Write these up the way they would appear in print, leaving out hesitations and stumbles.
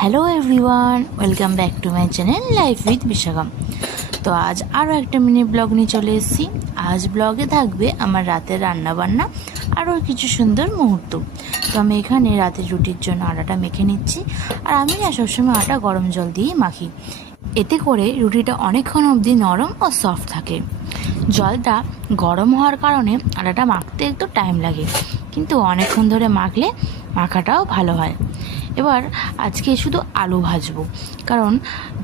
Hello everyone, welcome back to my channel life with বিশাখাম। তো আজ আরও একটা মিনি ব্লগ নিয়ে চলে এসেছি। আজ ব্লগে থাকবে আমার রাতের রান্নাবান্না আরও কিছু সুন্দর মুহূর্ত। তো আমি এখানে রাতের রুটির জন্য আটাটা মেখে নিচ্ছি। আর আমি না সবসময় আটা গরম জল দিয়েই মাখি, এতে করে রুটিটা অনেকক্ষণ অবধি নরম ও সফট থাকে। জলটা গরম হওয়ার কারণে আটাটা মাখতে একটু টাইম লাগে, কিন্তু অনেকক্ষণ ধরে মাখলে মাখাটাও ভালো হয়। এবার আজকে শুধু আলু ভাজবো, কারণ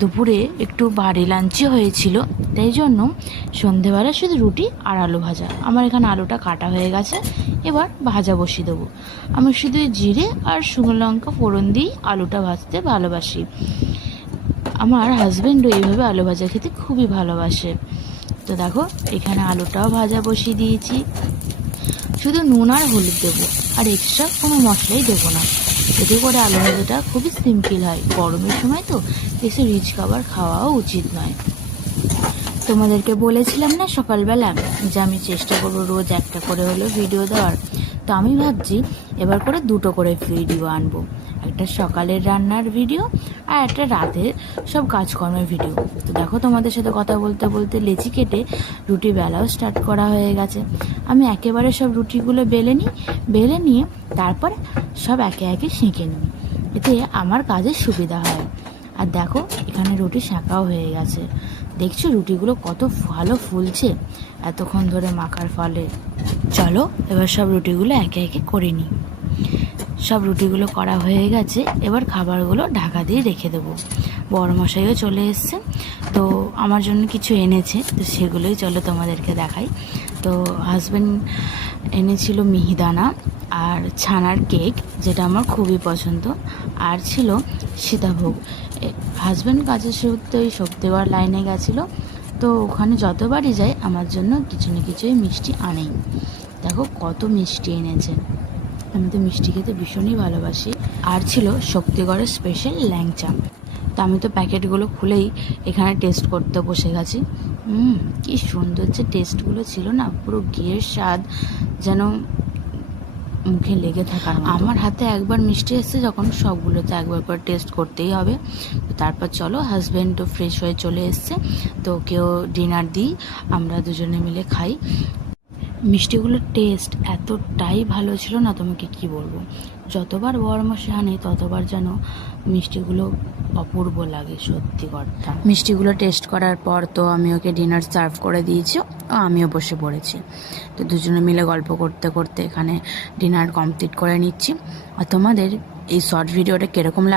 দুপুরে একটু ভারী লাঞ্চি হয়েছিল, তাই জন্য সন্ধেবেলা শুধু রুটি আর আলু ভাজা। আমার এখানে আলুটা কাটা হয়ে গেছে, এবার ভাজা বসিয়ে দেবো। আমি শুধু জিরে আর শুকনো লঙ্কা ফোড়ন দিয়ে আলুটা ভাজতে ভালোবাসি। আমার হাজব্যান্ডও এইভাবে আলু ভাজা খেতে খুবই ভালোবাসে। তো দেখো, এখানে আলুটাও ভাজা বসিয়ে দিয়েছি। শুধু নুন আর হলুদ দেবো, আর এক্সট্রা কোনো মশলাই দেবো না। এতে করে আলু ভাজাটা খুবই সিম্পল হয়। গরমের সময় তো বেশি রিচ খাবার খাওয়াও উচিত নয়। তোমাদেরকে বলেছিলাম না সকালবেলা যে আমি চেষ্টা করবো রোজ একটা করে হলেও ভিডিও দেওয়ার। তো আমি ভাবছি এবার করে দুটো করে ভিডিও আনবো, একটা সকালের রান্নার ভিডিও আর একটা রাতের সব কাজকর্মের ভিডিও। তো দেখো, তোমাদের সাথে কথা বলতে বলতে লেচি কেটে রুটি বেলাও স্টার্ট করা হয়ে গেছে। আমি একেবারে সব রুটিগুলো বেলে নিয়ে তারপর সব একে একে সেঁকে নিই, এতে আমার কাজের সুবিধা হয়। আর দেখো, এখানে রুটি সেঁকাও হয়ে গেছে। দেখছো রুটিগুলো কত ভালো ফুলছে এতক্ষণ ধরে মাখার ফলে। চলো এবার সব রুটিগুলো একে একে করে নিই। সব রুটিগুলো করা হয়ে গেছে, এবার খাবারগুলো ঢাকা দিয়ে রেখে দেবো। বড়মশাইও চলে এসছে, তো আমার জন্য কিছু এনেছে, তো সেগুলোই চলো তোমাদেরকে দেখাই। তো হাজব্যান্ড এনেছিল মিহিদানা আর ছানার কেক, যেটা আমার খুবই পছন্দ, আর ছিল সীতাভোগ। হাজব্যান্ড কাজের সূত্রে ওই শক্তিগড় লাইনে গেছিলো, তো ওখানে যতবারই যাই আমার জন্য কিছু না কিছুই মিষ্টি আনেই। দেখো কত মিষ্টি এনেছে, আমি তো মিষ্টি খেতে ভীষণই ভালোবাসি। আর ছিল শক্তিগড়ের স্পেশাল ল্যাংচা। তো আমি তো প্যাকেটগুলো খুলেই এখানে টেস্ট করতে বসে গেছি। কি সুন্দর যে টেস্টগুলো ছিল না, পুরো ঘিয়ের স্বাদ যেন মুখে লেগে থাকার। আমার হাতে একবার মিষ্টি এসছে যখন, সবগুলোতে একবার করে টেস্ট করতেই হবে। তারপর চলো, হাজব্যান্ডও ফ্রেশ হয়ে চলে এসছে, তো কেউ ডিনার দিই, আমরা দুজনে মিলে খাই। মিষ্টিগুলোর টেস্ট এতটাই ভালো ছিল না, তোমাকে কি বলবো। যতবার বড়মশাই আনে ততবার যেন মিষ্টিগুলো অপূর্ব লাগে, সত্যি কথা। মিষ্টিগুলো টেস্ট করার পর তো আমি ওকে ডিনার সার্ভ করে দিয়েছি, ও আমিও বসে পড়েছি। তো দুজনে মিলে গল্প করতে করতে এখানে ডিনার কমপ্লিট করে নিচ্ছি। আর তোমাদের এই শর্ট ভিডিওটা কীরকম লাগে